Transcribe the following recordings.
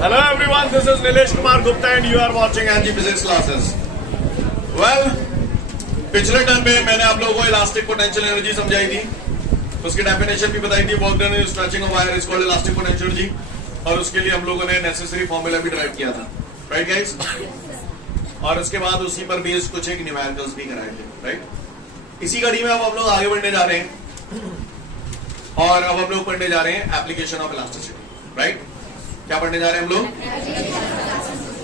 Hello everyone, this is Nilesh Kumar Gupta and you are watching NG Physics Classes. Well, पिछले term में मैंने आप लोगों को इलास्टिक पोटेंशियल एनर्जी समझाई थी, उसकी डेफिनेशन भी बताई थी. Work done in stretching of wire is called elastic potential energy, और उसके लिए हम लोगों ने नेसेसरी फॉर्मूला भी ड्राइव किया था, राइट गाइस. और उसके बाद उसी पर बेस्ड कुछ एक न्यूमेरिकल्स भी कराए थे, राइट. इसी कड़ी में अब हम लोग आगे बढ़ने जा रहे हैं और अब हम लोग पढ़ने जा रहे हैं एप्लीकेशन ऑफ इलास्टिसिटी, राइट. क्या पढ़ने जा रहे हैं हम लोग?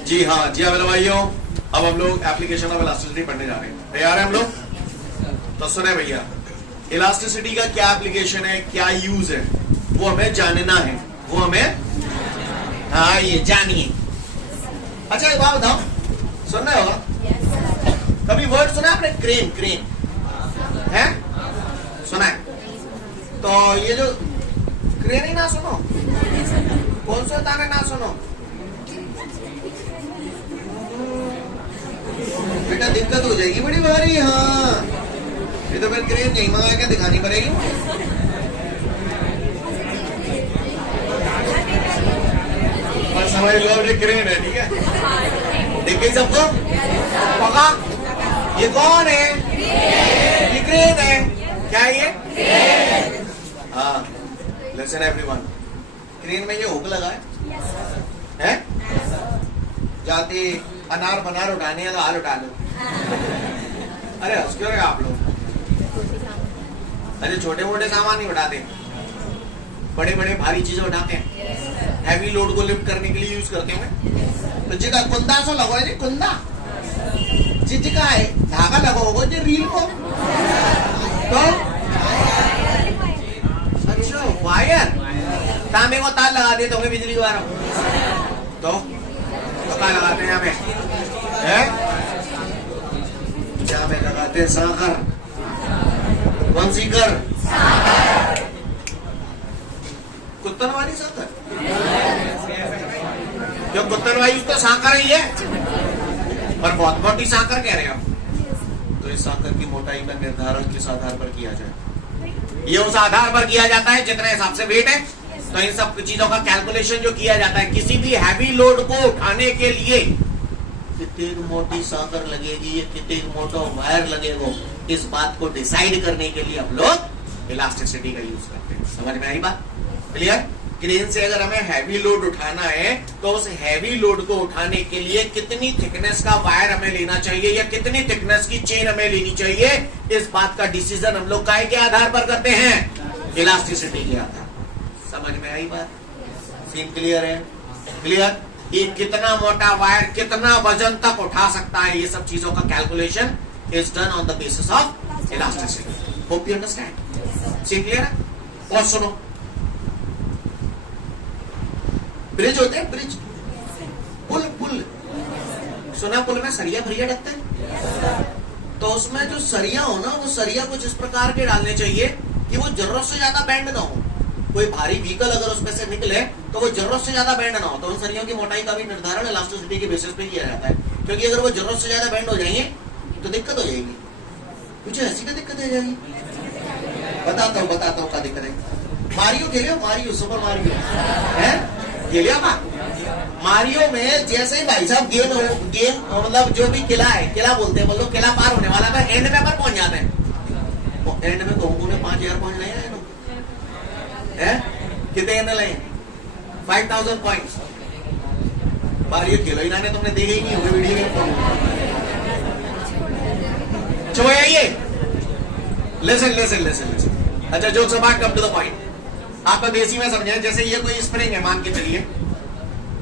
जी हाँ, जी हाँ मेरे भाइयों, अब हम लोग एप्लीकेशन ऑफ इलास्टिसिटी पढ़ने जा रहे हैं. तैयार है हम लोग? तो सुने भैया, इलास्टिसिटी का क्या एप्लीकेशन है, क्या यूज है, वो हमें जानना है, वो हमें, हाँ ये जानिए. अच्छा एक बात बताओ, सुनना होगा कभी वर्ड सुना आपने? क्रेन, क्रेन है सुना है? तो ये जो क्रेन ही ना सुनो, कौन सा ताने ना सुनो बेटा, दिक्कत हो जाएगी बड़ी भारी. हाँ ये तो फिर क्रेन नहीं मंगा के दिखानी पड़ेगी. बस समझ लो ये क्रेन है, ठीक है. देख गई सबको पका? ये कौन है? ये क्रेन है. क्या है ये? हाँ लिसन एवरीवन, क्रेन में ये हुक लगा है? जाते अनार बनार उठाने हैं तो हाल उठा लो. अरे हंस क्यों रहे आप लोग? अरे छोटे मोटे सामान नहीं उठाते, बड़े बड़े भारी चीजें उठाते हैं. हैवी लोड को लिफ्ट करने के लिए यूज करते हैं. तो जिका कुंदा सो लगो है, कुंदा जिका है धागा लगो जो रील को, तो अच्छा वायर तांबे को तार लगा दे तो हमें बिजली वाला तो क्या लगाते हैं यहाँ पे? यहाँ पे लगाते हैं साकर, कौन सी कर? कुत्तन वाली साकर, जो कुत्तन वाली तो साकर ही है, पर बहुत मोटी साकर कह रहे हो. तो इस साकर की मोटाई का निर्धारण किस आधार पर किया जाए? ये उस आधार पर किया जाता है जितने हिसाब से वेट है. तो इन सब चीजों का कैलकुलेशन जो किया जाता है, किसी भी हैवी लोड को उठाने के लिए कितनी मोटी साकर लगेगी, कितनी मोटा वायर लगेगा, इस बात को डिसाइड करने के लिए हम लोग इलास्टिसिटी का यूज करते हैं. समझ में आई बात? क्लियर? क्रेन से अगर हमें हैवी लोड उठाना है तो उस हैवी लोड को उठाने के लिए कितनी थिकनेस का वायर हमें लेना चाहिए या कितनी थिकनेस की चेन हमें लेनी चाहिए, इस बात का डिसीजन हम लोग काय के आधार पर करते हैं? इलास्टिसिटी के आधार. समझ में आई बात? सीन क्लियर है? क्लियर? ये कितना मोटा वायर कितना वजन तक उठा सकता है, ये सब चीजों का calculation is done on the basis of elasticity. Hope you understand. Scene clear है? और सुनो, ब्रिज होते हैं, ब्रिज, पुल, पुल सुना? पुल में सरिया भरिया डकते हैं, तो उसमें जो सरिया हो ना, वो सरिया कुछ इस प्रकार के डालने चाहिए कि वो जरूरत से ज्यादा बैंड ना हो. कोई भारी व्हीकल अगर उसमें से निकले तो वो जरूरत से ज्यादा बैंड ना हो. तो उन सरियों की मोटाई का भी निर्धारण इलास्टिसिटी के बेसिस पे किया जाता है, क्योंकि अगर वो जरूरत से ज्यादा बैंड हो जाएंगे तो दिक्कत हो जाएगी. कुछ ऐसी क्या दिक्कत हो जाएगी? बताता हूँ क्या दिक्कत है. मारियो खेलियो, मारियो, सुपर मारियो है खेलियो का. मारियो में जैसे ही भाई साहब गेम मतलब जो भी किला है, किला बोलते हैं, मतलब किला पार होने वाला था, एंड पे पर पहुंच जाते हैं. एंड में कहूँ ने 5000 पॉइंट ले है, कितने लगे? 5000 पॉइंट्स. मारियो खेलो ही ना, तुमने देखे ही नहीं होंगे वीडियो गेम. चलो आइए, लिसन. अच्छा jokes about, come to the point. आपका देसी में समझे, जैसे ये कोई स्प्रिंग है मान के चलिए,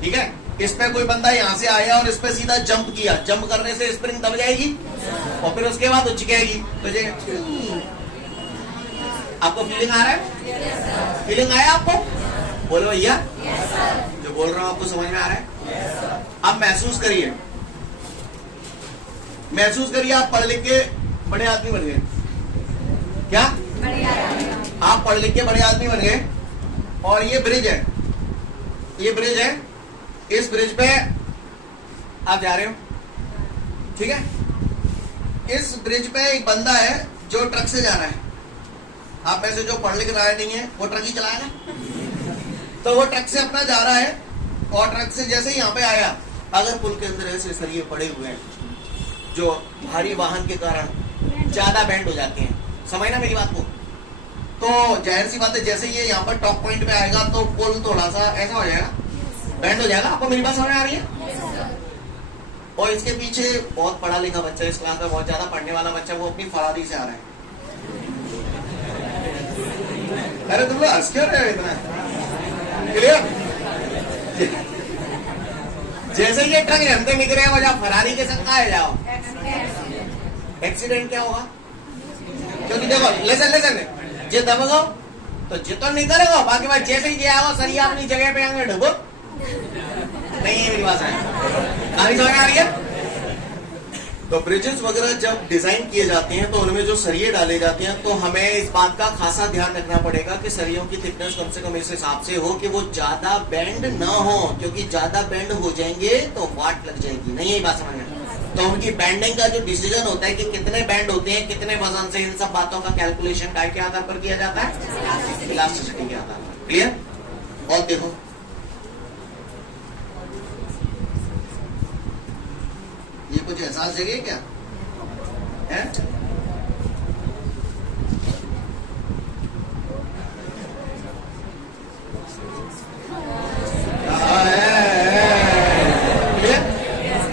ठीक है. इस पे कोई बंदा यहां से आया और इस पे सीधा जंप किया. जंप करने से स्प्रिंग दब जाएगी और फिर उसके बाद उछकेगी. तो आपको फीलिंग आ रहा है? फीलिंग आया आपको? बोलो भैया. जो बोल रहा हूं आपको समझ में आ रहा है? आप महसूस करिए, आप पढ़ लिख के बड़े आदमी बन गए. क्या? आप पढ़ लिख के बड़े आदमी बन गए और ये ब्रिज है, इस ब्रिज पे आप जा रहे हो, ठीक है. इस ब्रिज पे एक बंदा है जो ट्रक से जा रहा है. आप में से जो पढ़ लिख रहा है नहीं है वो ट्रक ही चलाएगा. तो वो ट्रक से अपना जा रहा है और ट्रक से जैसे ही यहाँ पे आया, अगर पुल के अंदर ऐसे सरिये पड़े हुए हैं जो भारी वाहन के कारण ज्यादा बैंड हो जाते हैं, समझ ना मेरी बात को, तो जाहिर सी बात है जैसे ये यहाँ पर टॉप पॉइंट पे आएगा तो पुल थोड़ा सा ऐसा हो जाएगा, बैंड हो जाएगा। आपको मेरी बात समझ आ रही है? और इसके पीछे बहुत पढ़ा लिखा बच्चा, इस क्लास में बहुत ज्यादा पढ़ने वाला बच्चा, वो अपनी फरादी से आ रहा है। अरे तुम लोग हंस क्यों रहे हो इतना? क्लियर? जैसे ये ट्रक झंडे निकले हो जाओ फरारी के संग आ जाओ, एक्सीडेंट क्या होगा? क्योंकि देखो लेसन जे दबोगे तो जे तो नहीं करेगा, बाकी बात जैसे ही आओ सरिया अपनी जगह पे आएंगे ढुको नहीं है। मेरी बात समझ आ रही है? तो ब्रिजेस वगैरह जब डिजाइन किए जाते हैं तो उनमें जो सरिये डाले जाते हैं तो हमें इस बात का खासा ध्यान रखना पड़ेगा कि सरियों की थिकनेस कम से कम इस हिसाब से हो कि वो ज्यादा बेंड ना हो, क्योंकि ज्यादा बेंड हो जाएंगे तो वाट लग जाएगी। नहीं यही बात समझ में? तो उनकी बैंडिंग का जो डिसीजन होता है कि कितने बैंड होते हैं, कितने वजन से, इन सब बातों का कैलकुलेशन काय के आधार पर किया जाता है? इलास्टिसिटी के आधार पर। क्लियर? और देखो ये कुछ एहसास जगह क्या है?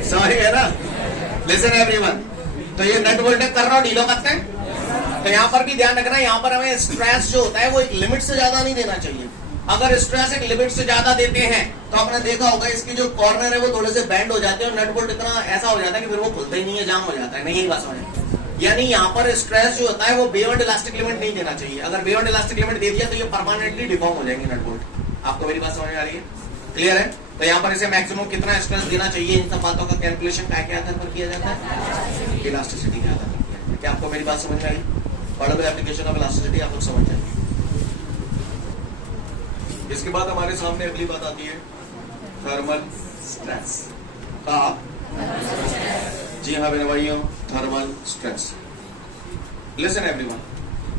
समझ गए ना? लिसन एवरीवन, तो ये नेट वोल्टेज कर रहा हूं ढीलो करते हैं, तो यहाँ पर भी ध्यान रखना, यहाँ पर हमें स्ट्रेस जो होता है वो एक लिमिट से ज्यादा नहीं देना चाहिए। अगर स्ट्रेस एक लिमिट से ज्यादा देते हैं तो आपने देखा होगा इसकी जो कॉर्नर है वो थोड़े से बैंड हो जाते हैं और नेट बोल्ट इतना ऐसा हो जाता है कि फिर वो खुलता ही नहीं है, जाम हो जाता है। नहीं यही बात समझे? यानी यहाँ पर स्ट्रेस जो होता है वो बियॉन्ड इलास्टिक लिमिट नहीं देना चाहिए। अगर बियॉन्ड इलास्टिक लिमिट दे दिया तो ये परमानेंटली डिफॉर्म हो जाएंगे नेट बोल्ट। आपको मेरी बात समझ में आ रही है? क्लियर है? तो यहाँ पर इसे मैक्सिमम कितना स्ट्रेस देना चाहिए, इन सब बातों का कैलकुलेशन क्या आधार पर किया जाता है? इलास्टिसिटी के आधार पर। क्या आपको मेरी बात समझ में आई? पॉडबल एप्लीकेशन ऑफ इलास्टिसिटी आप लोग समझ जाएंगे। इसके बाद हमारे सामने अगली बात आती है थर्मल स्ट्रेस। जी हाँ मेरे भाइयों, थर्मल स्ट्रेस। लिसन एवरीवन,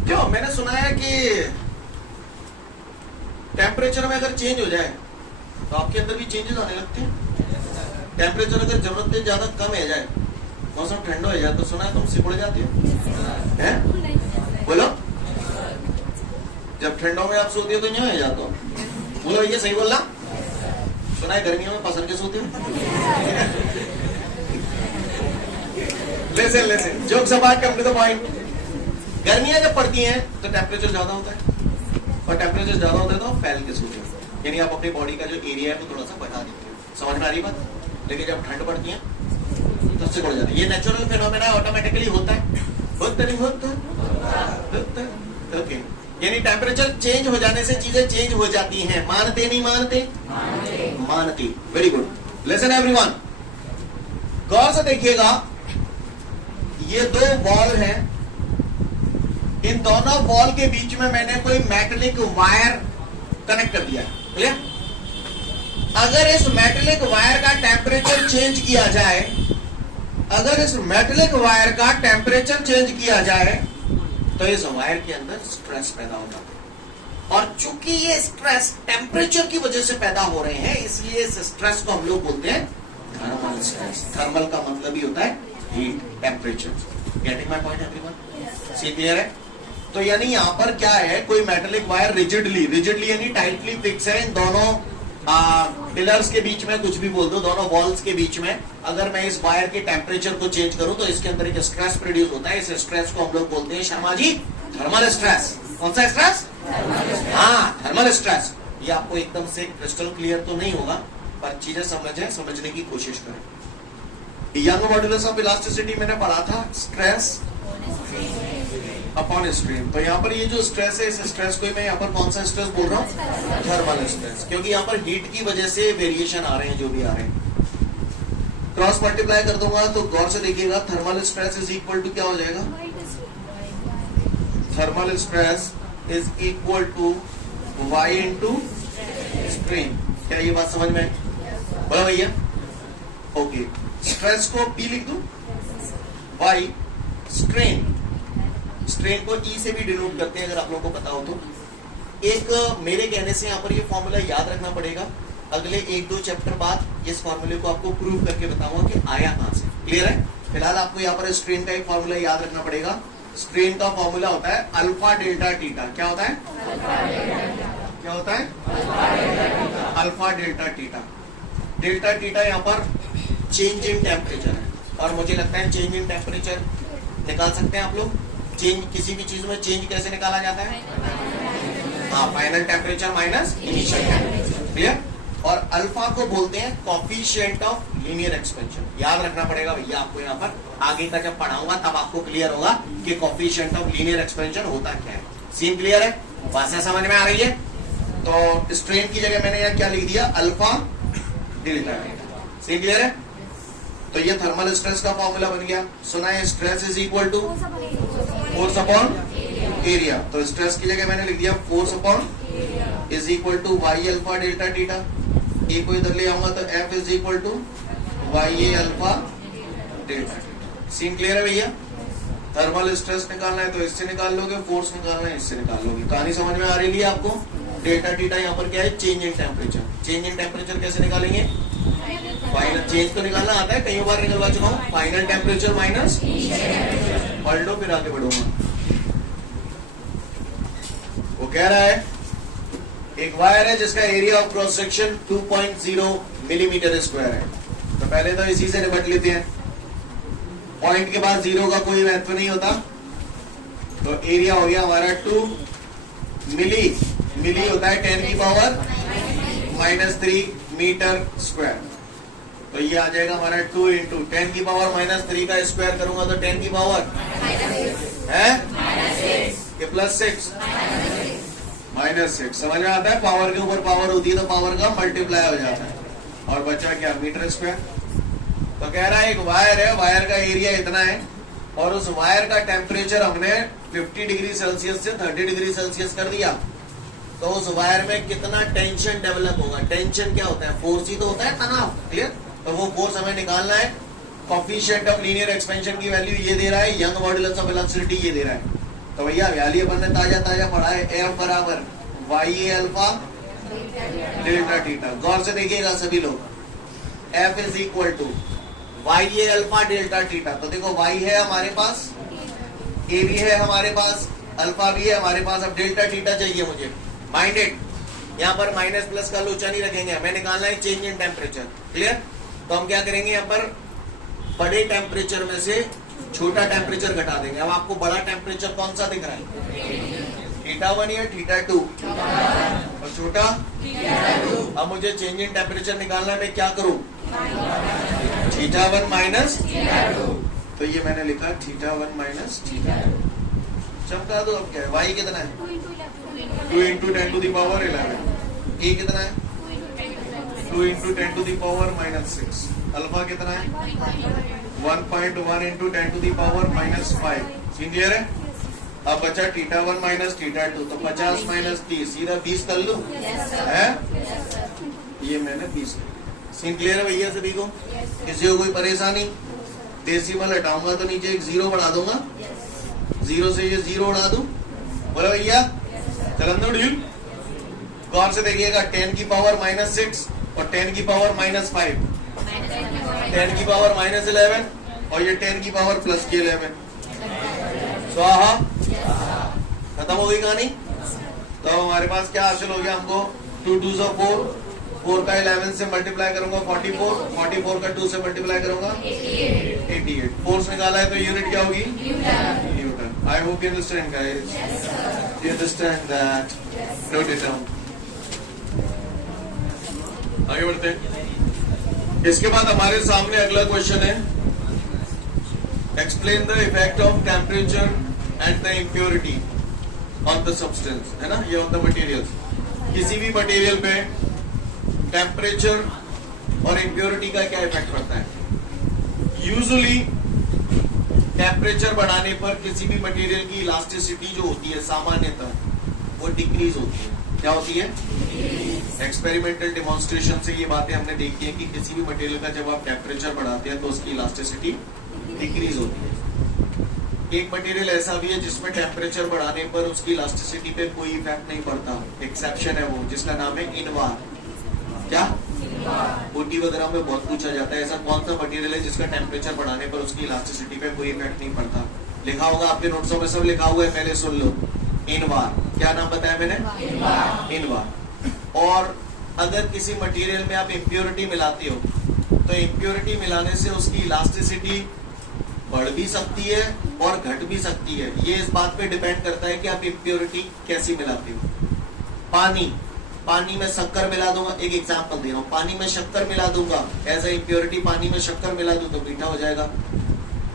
क्यों मैंने सुना है कि टेम्परेचर में अगर चेंज हो जाए तो आपके अंदर भी चेंजेस आने लगते हैं। टेम्परेचर अगर जरूरत से ज्यादा कम हो जाए, मौसम ठंडा हो जाए, तो सुना है तुम सिकुड़ जाती हो, हैं? बोलो, जब ठंडों में आप सोती हो तो यहाँ हो जाते हो। बोलो ये सही बोलना? सुना है गर्मियों में पसंद के सोती हो? Lesson jokes apart, come to the point. गर्मियां जब पड़ती हैं तो टेम्परेचर ज्यादा होता है, और टेम्परेचर ज्यादा होता है तो फैल के सोते हो, यानी आप अपनी बॉडी का जो एरिया है वो थोड़ा सा बढ़ा देते हो। समझ में आ रही बात? लेकिन जब ठंड पड़ती है तो सिकुड़ जाती है। ये नेचुरल फिनोमेना ऑटोमेटिकली होता है, होता नहीं होता? ओके, यानी टेम्परेचर चेंज हो जाने से चीजें चेंज हो जाती हैं। मानते नहीं मानते? मानते। Very good. लिसन एवरीवन, गौर से देखिएगा, ये दो वॉल हैं, इन दोनों वॉल के बीच में मैंने कोई मेटेलिक वायर कनेक्ट कर दिया है। क्लियर? अगर इस मेटेलिक वायर का टेम्परेचर चेंज किया जाए, अगर इस मेटेलिक वायर का टेम्परेचर चेंज किया जाए तो इस वायर के अंदर स्ट्रेस पैदा हो जाता है, और चूंकि ये स्ट्रेस टेम्परेचर की वजह से पैदा हो रहे हैं, इसलिए इस स्ट्रेस को हम लोग बोलते हैं थर्मल स्ट्रेस। थर्मल का मतलब ही होता है heat, temperature. Getting my point everyone? See clear है? तो यानी यहाँ पर क्या है, कोई मेटेलिक वायर रिजिडली यानी टाइटली फिक्स है इन दोनों पिलर्स के बीच में, कुछ भी बोल दो, दोनों वॉल्स के बीच में। अगर मैं इस वायर के टेम्परेचर को चेंज करूं तो इसके अंदर एक स्ट्रेस प्रोड्यूस होता है। इस स्ट्रेस को हम लोग बोलते हैं शर्मा जी थर्मल स्ट्रेस। कौन सा स्ट्रेस? हाँ, थर्मल स्ट्रेस। ये आपको एकदम से क्रिस्टल क्लियर तो नहीं होगा, पर चीजें समझने की कोशिश करें। यंग मॉड्यूलस ऑफ इलास्टिसिटी मैंने पढ़ा था, स्ट्रेस अपॉन स्ट्रेन। तो यहाँ पर ये जो स्ट्रेस है, इस स्ट्रेस को मैं यहाँ पर कौन सा स्ट्रेस बोल रहा हूँ? थर्मल स्ट्रेस, क्योंकि यहाँ पर हीट की वजह से वेरिएशन आ रहे हैं, जो भी आ रहे हैं। क्रॉस मल्टीप्लाई कर दूंगा तो गौर से देखिएगा, thermal stress is equal to क्या हो जाएगा? Thermal stress is equal to y into strain. क्या ये बात समझ में? बोला भैया? ओके, स्ट्रेस को P लिख दूं, y स्ट्रेन, स्ट्रेन को E से भी डिनोट करते हैं, अगर आप लोगों को पता हो तो। एक मेरे कहने से यहाँ पर ये फॉर्मूला याद रखना पड़ेगा। अगले 1-2 चैप्टर बाद इस फॉर्मूले को आपको प्रूव करके बताऊंगा कि आया कहां से। क्लियर है? फिलहाल आपको यहाँ पर स्ट्रेन का एक फॉर्मूला याद रखना पड़ेगा। स्ट्रेन का फॉर्मूला होता है अल्फा डेल्टा टीटा। क्या होता है? क्या होता है? Alpha delta theta. Delta theta यहाँ पर चेंज इन टेम्परेचर है, और मुझे लगता है चेंज इन टेम्परेचर निकाल सकते हैं आप लोग। चेंज, किसी भी चीज में चेंज कैसे निकाला जाता है? हाँ, final temperature minus initial temperature. Clear? और अल्फा को बोलते हैं कोफिशिएंट ऑफ लीनियर एक्सपेंशन। याद रखना पड़ेगा भैया आपको, यहाँ पर आगे का जब पढ़ाऊंगा तब आपको क्लियर होगा कि कोफिशिएंट ऑफ लीनियर एक्सपेंशन होता क्या है। सीन क्लियर है? भाषा समझ में आ रही है? तो स्ट्रेन की जगह मैंने यहाँ क्या लिख दिया? Alpha delta. सीन क्लियर है? तो ये थर्मल स्ट्रेस का फॉर्मूला बन गया। सुना है stress is equal to force upon area. तो स्ट्रेस की जगह मैंने लिख दिया force upon is equal to Y alpha delta theta. A को इधर ले आऊंगा तो F is equal to Y A alpha delta theta. Scene clear है भैया? थर्मल स्ट्रेस निकालना है तो इससे निकाल लोगे, फोर्स निकालना है इससे निकाल लोगे। कहानी समझ में आ रही है आपको? डेल्टा टीटा यहाँ पर क्या है? Change in temperature. Change in temperature कैसे निकालेंगे? फाइनल चेंज तो निकालना आता है, कई बार निकलवा चुका हूं। फाइनल टेम्परेचर माइनस पढ़ लो, फिर आगे बढ़ूंगा। वो कह रहा है एक वायर है जिसका area of cross section 2.0 millimetre square है। तो पहले तो इसी से निपट लेते हैं। पॉइंट के बाद जीरो का कोई महत्व नहीं होता, तो एरिया हो गया हमारा 2 मिली होता है 10 की पावर -3 मीटर स्क्वायर। तो ये आ जाएगा हमारा 2 इंटू 10 की पावर -3 का स्क्वायर करूंगा तो 10 की पावर है कि +6 -6। समझ में आता है? पावर के ऊपर पावर होती है तो पावर का मल्टीप्लाई हो जाता है, और बचा क्या? Metre square. तो कह रहा है एक वायर है, वायर का एरिया इतना है, और उस वायर का टेम्परेचर हमने 50 डिग्री सेल्सियस से 30 डिग्री सेल्सियस कर दिया। तो उस वायर में कितना टेंशन डेवलप होगा? टेंशन क्या होता है? फोर्स ही तो होता है, तनाव। क्लियर? तो वो फोर्स हमें निकालना है। कोफिशिएंट ऑफ लीनियर एक्सपेंशन की वैल्यू ये दे रहा है, यंग मॉड्यूलस ऑफ इलास्टिसिटी ये दे रहा है। तो भैया वैल्यू अपन ने ताजा पढ़ा है, एफ बराबर Y A alpha delta theta. गौर से देखिएगा सभी लोग, F is equal to Y A alpha delta theta. तो देखो वाई है हमारे पास, ए भी है हमारे पास, अल्फा भी है हमारे पास। अब डेल्टा टीटा चाहिए मुझे। माइंडेड, यहाँ पर माइनस प्लस का लोचा नहीं रखेंगे, हमें निकालना है चेंज इन टेम्परेचर। क्लियर? तो हम क्या करेंगे, यहाँ पर बड़े टेम्परेचर में से छोटा टेम्परेचर घटा देंगे। अब आपको बड़ा टेम्परेचर कौन सा दिख रहा है? θ1 या θ2? और छोटा θ2। अब मुझे चेंज इन टेम्परेचर निकालना है, मैं क्या करूं? θ1 माइनस θ2। तो ये मैंने लिखा θ1 माइनस θ2। चमका दो। अब क्या है? वाई कितना है? 2 into 10 to the power 11। A कितना है? 2 into 10 to the power -6। Alpha कितना है? 1.1 into 10 to the power -5। Clear है? अब बचा θ1 माइनस θ2, तो 50 माइनस 30 सीधा 20 कर लूं? है? ये मैंने 20 कर। सीन क्लियर है भैया सभी को? किसी को कोई परेशानी? डेसिमल हटाऊंगा तो नीचे एक 0 बढ़ा दूंगा, 0 से ये 0 उड़ा दूं। बोला भैया चलन ढील। गौर से देखिएगा, 10 की पावर -6 और 10 की पावर -5, 10 की पावर -11 और ये 10 की पावर प्लस की 11। स्वाहा, खत्म हो गई कहानी। तो हमारे पास क्या हासिल हो गया? हमको 2 2 से 4, 4 का 11 से मल्टीप्लाई करूंगा 44, 44 का 2 से मल्टीप्लाई करूंगा 88। फोर्स निकाला है तो यूनिट क्या होगी? Newton. I hope you understand guys, you understand that. Note it down. आगे बढ़ते हैं। इसके बाद हमारे सामने अगला क्वेश्चन है, explain the effect of temperature and the impurity on the substance, है ना, ये ऑन द मटेरियल्स। किसी भी मटेरियल पे टेम्परेचर और इम्प्योरिटी का क्या इफेक्ट पड़ता है? यूजुअली टेम्परेचर बढ़ाने पर किसी भी मटेरियल की इलास्टिसिटी जो होती है सामान्यतः वो डिक्रीज होती है। क्या होती है? एक्सपेरिमेंटल डेमोन्स्ट्रेशन से ये बातें हमने देखी है कि किसी भी मटेरियल का जब आप टेम्परेचर बढ़ाते हैं तो उसकी इलास्टिसिटी डिक्रीज होती है। एक मटेरियल ऐसा भी है जिसमें टेम्परेचर बढ़ाने पर उसकी इलास्टिसिटी पे कोई इफेक्ट नहीं पड़ता, एक्सेप्शन है वो, जिसका नाम है इनवार। क्या? ओटी वगैरह में बहुत पूछा जाता है, ऐसा कौन सा मटेरियल है जिसका टेम्परेचर बढ़ाने पर उसकी इलास्टिसिटी पे कोई इफेक्ट नहीं पड़ता? लिखा होगा आपके नोट्सों में, सब लिखा हुआ है, पहले सुन लो। इनवार, क्या नाम बताया मैंने? इनवार। और अगर किसी मटेरियल में आप इम्प्योरिटी मिलाते हो तो इम्प्योरिटी मिलाने से उसकी इलास्टिसिटी बढ़ भी सकती है और घट भी सकती है। ये इस बात पे डिपेंड करता है कि आप इम्प्योरिटी कैसी मिलाते हो। पानी में शक्कर मिला दूंगा, एक एग्जांपल दे रहा हूं, पानी में शक्कर मिला दूंगा, एज ए इम्प्योरिटी पानी में शक्कर मिला दूं तो मीठा हो जाएगा,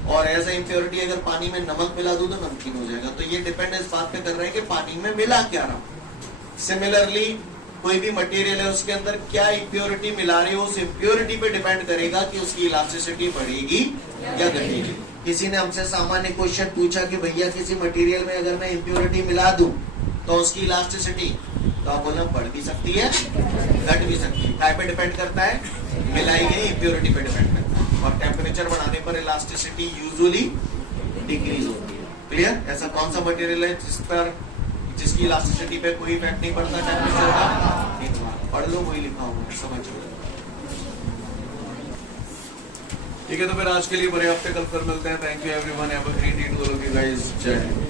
और एज ए इम्प्योरिटी अगर पानी में नमक मिला दूं तो नमकीन हो जाएगा। तो ये डिपेंड इस बात पे कर रहा है कि पानी में मिला क्या रहा हूं। सिमिलरली कोई भी मटेरियल है उसके अंदर क्या इम्प्योरिटी मिला रहे हो, उस इम्प्योरिटी पे डिपेंड करेगा कि उसकी इलास्टिसिटी बढ़ेगी या घटेगी। किसी ने हमसे सामान्य क्वेश्चन पूछा कि भैया किसी मटेरियल में अगर मैं इम्प्योरिटी मिला दूं तो उसकी इलास्टिसिटी, तो आप बोलना बढ़ भी सकती है, घट भी सकती है। काय पे डिपेंड करता है? मिलाई गई इम्प्योरिटी पे डिपेंड करता है। और टेम्परेचर बढ़ाने पर इलास्टिसिटी यूजुअली डिक्रीज होती है। क्लियर? ऐसा कौन सा मटेरियल है जिसकी इलास्टिसिटी पे कोई इफेक्ट नहीं पड़ता टेम्परेचर का? पढ़ लो, वही लिखा हुआ है, समझ लो। ठीक है, तो फिर आज के लिए पर्याप्त है, कल फिर मिलते हैं। Thank you everyone, have a great day to all of you guys. जय हिंद।